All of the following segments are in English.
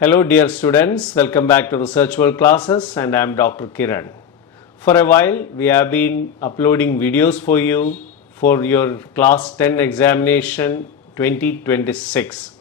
Hello dear students, welcome back to Research World classes and I am Dr. Kiran. For a while we have been uploading videos for you for your class 10 examination 2026.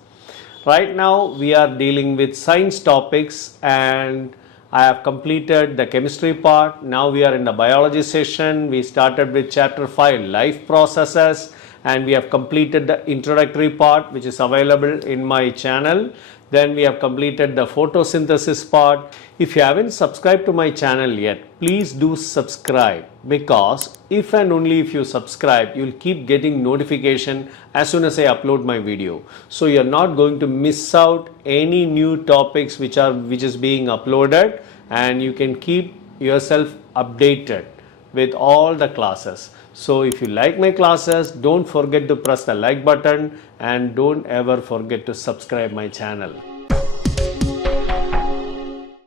Right now we are dealing with science topics and I have completed the chemistry part. Now we are in the biology session. We started with chapter 5 life processes and we have completed the introductory part which is available in my channel. Then we have completed the photosynthesis part. If you haven't subscribed to my channel yet, please do subscribe, because if and only if you subscribe, you'll keep getting notification as soon as I upload my video. So you're not going to miss out any new topics which is being uploaded, and you can keep yourself updated with all the classes. So if you like my classes, don't forget to press the like button and don't ever forget to subscribe my channel.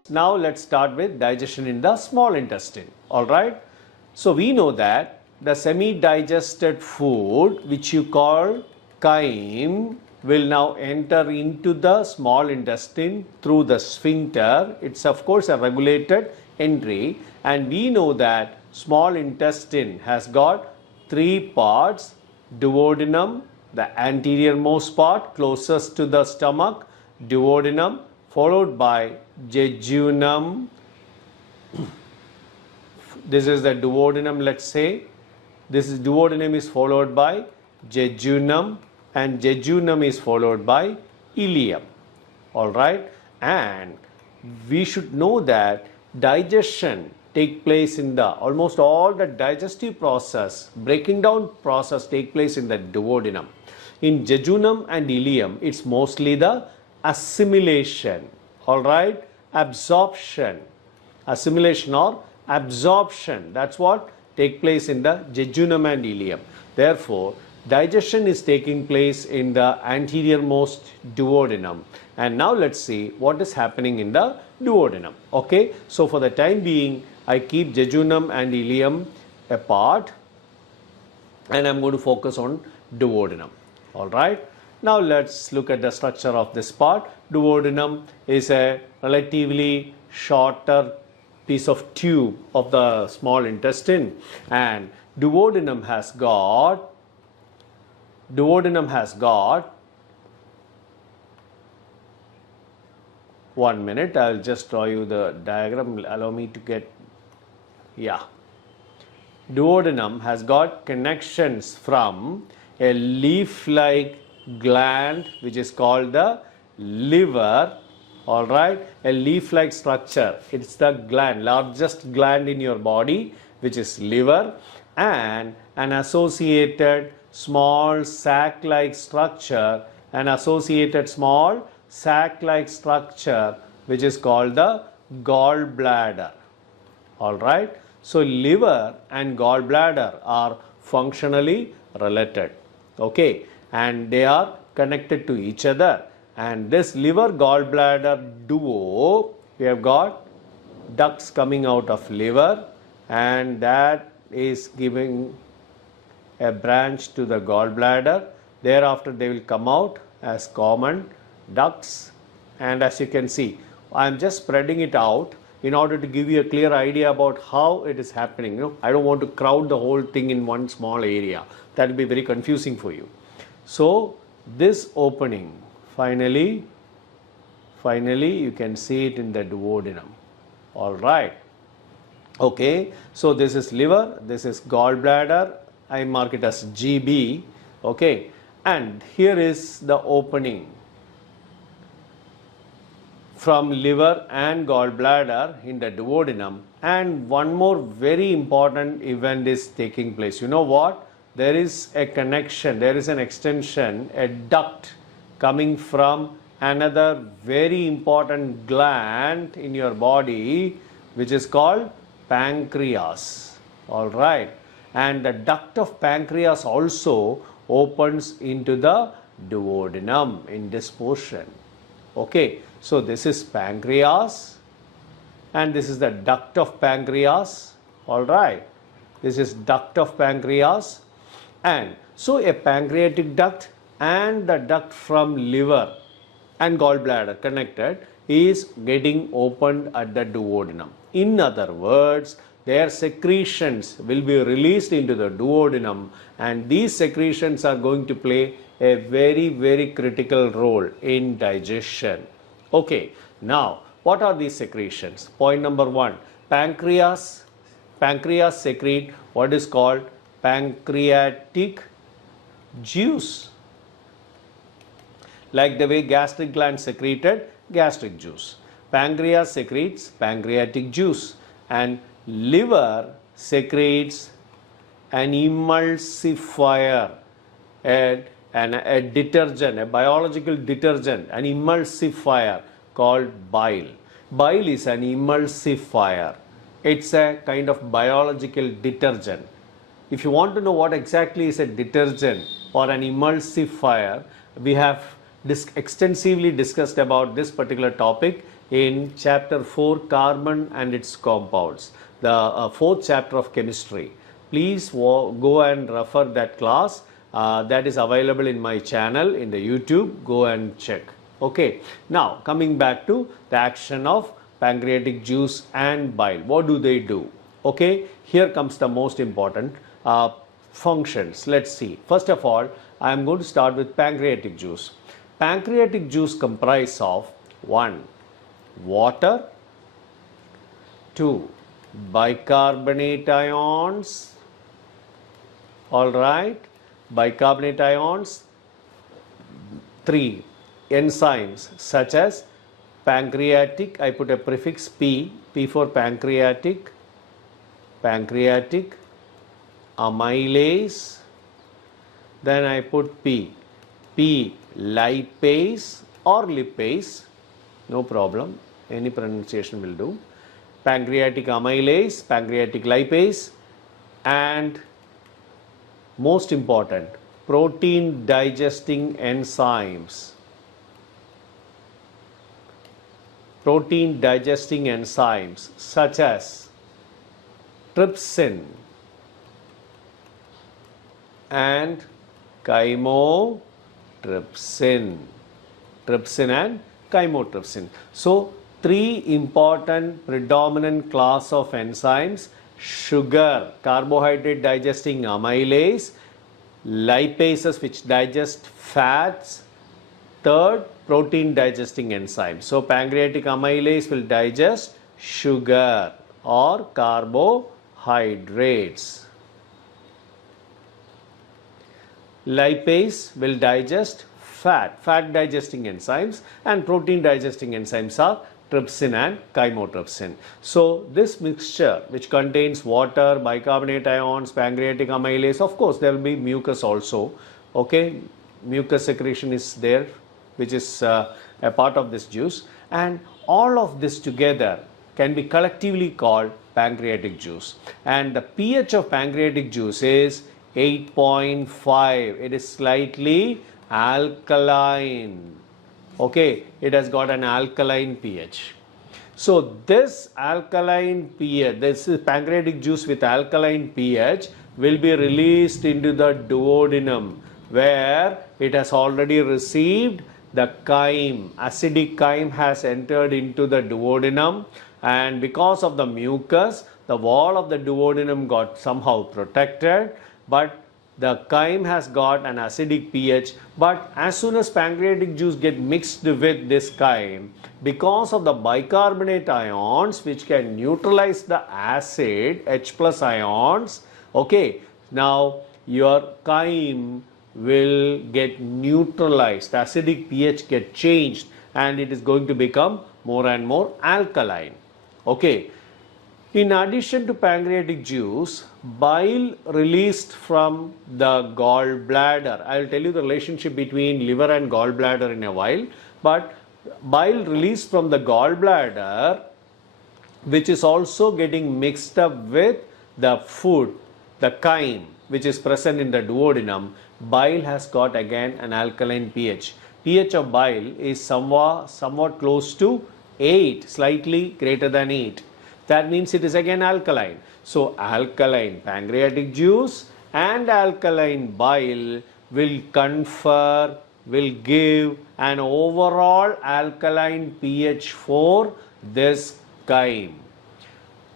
Now let's start with digestion in the small intestine. Alright. So we know that the semi-digested food which you call chyme will now enter into the small intestine through the sphincter. It's of course a regulated entry, and we know that small intestine has got three parts: duodenum, the anterior-most part closest to the stomach, duodenum, followed by jejunum. This is the duodenum, let's say. This is duodenum is followed by jejunum, and jejunum is followed by ileum. Alright, and we should know that digestion take place in the almost all the digestive process, breaking down process take place in the duodenum. In jejunum and ileum, it's mostly the assimilation, alright, absorption, assimilation or absorption, that's what take place in the jejunum and ileum. Therefore, digestion is taking place in the anterior most duodenum. And now let's see what is happening in the duodenum. Okay, so for the time being, I keep jejunum and ileum apart and I'm going to focus on duodenum. Alright, now let's look at the structure of this part. Duodenum is a relatively shorter piece of tube of the small intestine, and duodenum has got 1 minute, I'll just draw you the diagram, allow me to get, duodenum has got connections from a leaf-like gland which is called the liver, alright, a leaf-like structure. It's the gland, largest gland in your body, which is liver, and an associated small sac-like structure, which is called the gallbladder. Alright, so liver and gallbladder are functionally related, okay, and they are connected to each other. And this liver gallbladder duo, we have got ducts coming out of liver, and that is giving a branch to the gallbladder. Thereafter they will come out as common ducts, and as you can see, I am just spreading it out in order to give you a clear idea about how it is happening. You know, I don't want to crowd the whole thing in one small area. That will be very confusing for you. So this opening, finally you can see it in the duodenum. Alright, okay, so this is liver, this is gallbladder, I mark it as GB, okay, and here is the opening from liver and gallbladder in the duodenum. And one more very important event is taking place. You know what? There is a connection, there is an extension, a duct coming from another very important gland in your body, which is called pancreas. Alright, and the duct of pancreas also opens into the duodenum in this portion. Okay, so this is pancreas and this is the duct of pancreas. Alright, this is duct of pancreas, and so a pancreatic duct and the duct from liver and gallbladder connected is getting opened at the duodenum. In other words, their secretions will be released into the duodenum, and these secretions are going to play a very critical role in digestion. Okay, now what are these secretions? Point number 1, pancreas secrete what is called pancreatic juice, like the way gastric gland secreted gastric juice. Pancreas secretes pancreatic juice, and liver secretes an emulsifier, a detergent, a biological detergent, an emulsifier called bile. Bile is an emulsifier. It's a kind of biological detergent. If you want to know what exactly is a detergent or an emulsifier, we have extensively discussed about this particular topic in chapter 4, carbon and its compounds, the fourth chapter of chemistry. Please go and refer that class. That is available in my channel in the YouTube. Go and check. Okay, now coming back to the action of pancreatic juice and bile. What do they do? Okay, here comes the most important functions. Let's see. First of all, I am going to start with pancreatic juice. Pancreatic juice comprises of 1, water, 2, bicarbonate ions, all right, bicarbonate ions, 3, enzymes such as pancreatic, I put a prefix P for pancreatic amylase, then I put P lipase or lipase, no problem, any pronunciation will do, pancreatic amylase, pancreatic lipase, and most important, protein digesting enzymes. Protein digesting enzymes such as trypsin and chymotrypsin. Trypsin and chymotrypsin. So, 3 important predominant class of enzymes: sugar, carbohydrate digesting amylase, lipases which digest fats, third, protein digesting enzyme. So, pancreatic amylase will digest sugar or carbohydrates. Lipase will digest fat digesting enzymes, and protein digesting enzymes are trypsin and chymotrypsin. So, this mixture which contains water, bicarbonate ions, pancreatic amylase, of course there will be mucus also. Okay, mucus secretion is there, which is a part of this juice, and all of this together can be collectively called pancreatic juice. And the pH of pancreatic juice is 8.5. It is slightly alkaline. Okay, it has got an alkaline pH. So this alkaline pH, this is pancreatic juice with alkaline pH, will be released into the duodenum, where it has already received the chyme. Acidic chyme has entered into the duodenum, and because of the mucus, the wall of the duodenum got somehow protected, but the chyme has got an acidic pH. But as soon as pancreatic juice get mixed with this chyme, because of the bicarbonate ions which can neutralize the acid, H plus ions, okay, now your chyme will get neutralized, the acidic pH get changed, and it is going to become more and more alkaline. Okay. In addition to pancreatic juice, bile released from the gallbladder. I will tell you the relationship between liver and gallbladder in a while, but bile released from the gallbladder, which is also getting mixed up with the food, the chyme, which is present in the duodenum. Bile has got again an alkaline pH. pH of bile is somewhat close to 8, slightly greater than 8. That means it is again alkaline. So, alkaline pancreatic juice and alkaline bile will confer will give an overall alkaline pH for this chyme.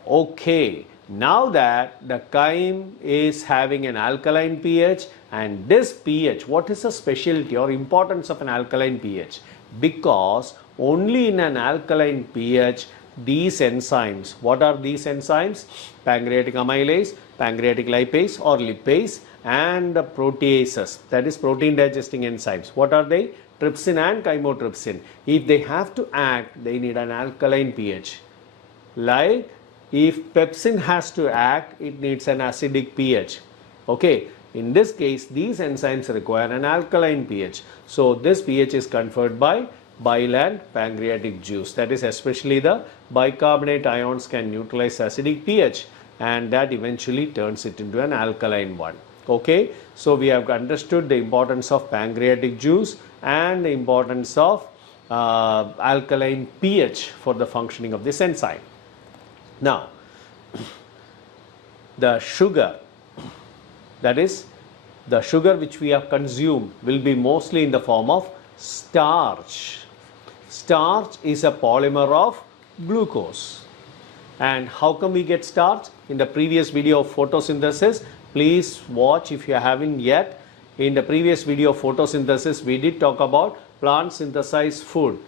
Okay, now that the chyme is having an alkaline pH, and this pH, what is the specialty or importance of an alkaline pH? Because only in an alkaline pH these enzymes, what are these enzymes? Pancreatic amylase, pancreatic lipase or lipase, and the proteases, that is protein digesting enzymes. What are they? Trypsin and chymotrypsin. If they have to act, they need an alkaline pH. Like if pepsin has to act, it needs an acidic pH. Okay, in this case these enzymes require an alkaline pH. So this pH is conferred by bile and pancreatic juice. That is, especially the bicarbonate ions can neutralize acidic pH, and that eventually turns it into an alkaline one. Okay, so we have understood the importance of pancreatic juice and the importance of alkaline pH for the functioning of this enzyme. Now, the sugar, that is the sugar which we have consumed, will be mostly in the form of starch. Starch is a polymer of glucose. And how come we get starch? In the previous video of photosynthesis, please watch if you haven't yet. In the previous video of photosynthesis, we did talk about plant synthesized food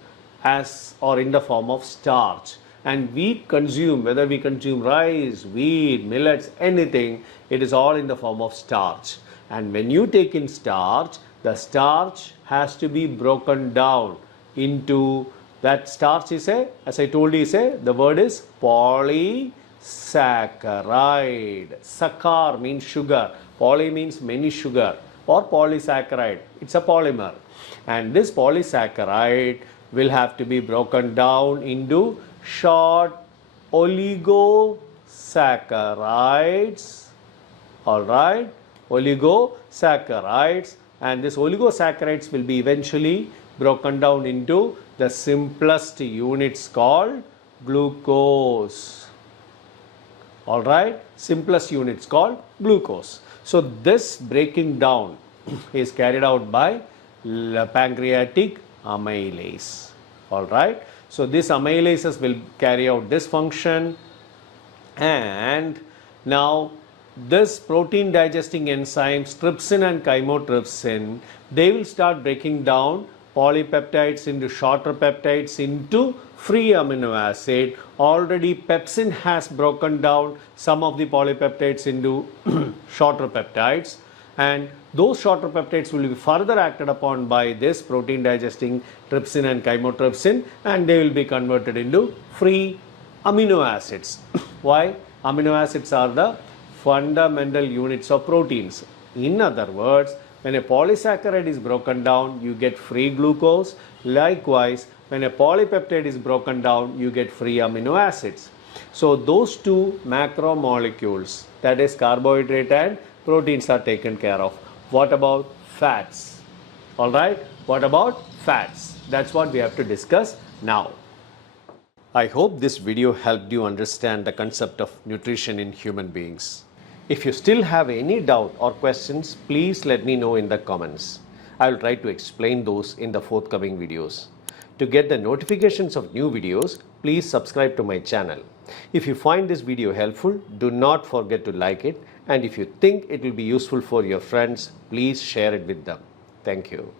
as or in the form of starch. And we consume, whether we consume rice, wheat, millets, anything, it is all in the form of starch. And when you take in starch, the starch has to be broken down into, that starch is as I told you, the word is polysaccharide. Saccharide means sugar. Poly means many sugar, or polysaccharide. It's a polymer. And this polysaccharide will have to be broken down into short oligosaccharides. Alright, oligosaccharides. And this oligosaccharides will be eventually broken down into the simplest units called glucose. Alright, simplest units called glucose. So this breaking down is carried out by pancreatic amylase. Alright, so these amylases will carry out this function, and now this protein digesting enzymes, trypsin and chymotrypsin, they will start breaking down polypeptides into shorter peptides into free amino acid. Already pepsin has broken down some of the polypeptides into shorter peptides, and those shorter peptides will be further acted upon by this protein digesting trypsin and chymotrypsin, and they will be converted into free amino acids. Why? Amino acids are the fundamental units of proteins. In other words, when a polysaccharide is broken down, you get free glucose. Likewise, when a polypeptide is broken down, you get free amino acids. So those two macromolecules, that is carbohydrate and proteins, are taken care of. What about fats? Alright, what about fats? That's what we have to discuss now. I hope this video helped you understand the concept of nutrition in human beings. If you still have any doubt or questions, please let me know in the comments. I will try to explain those in the forthcoming videos. To get the notifications of new videos, please subscribe to my channel. If you find this video helpful, do not forget to like it, and if you think it will be useful for your friends, please share it with them. Thank you.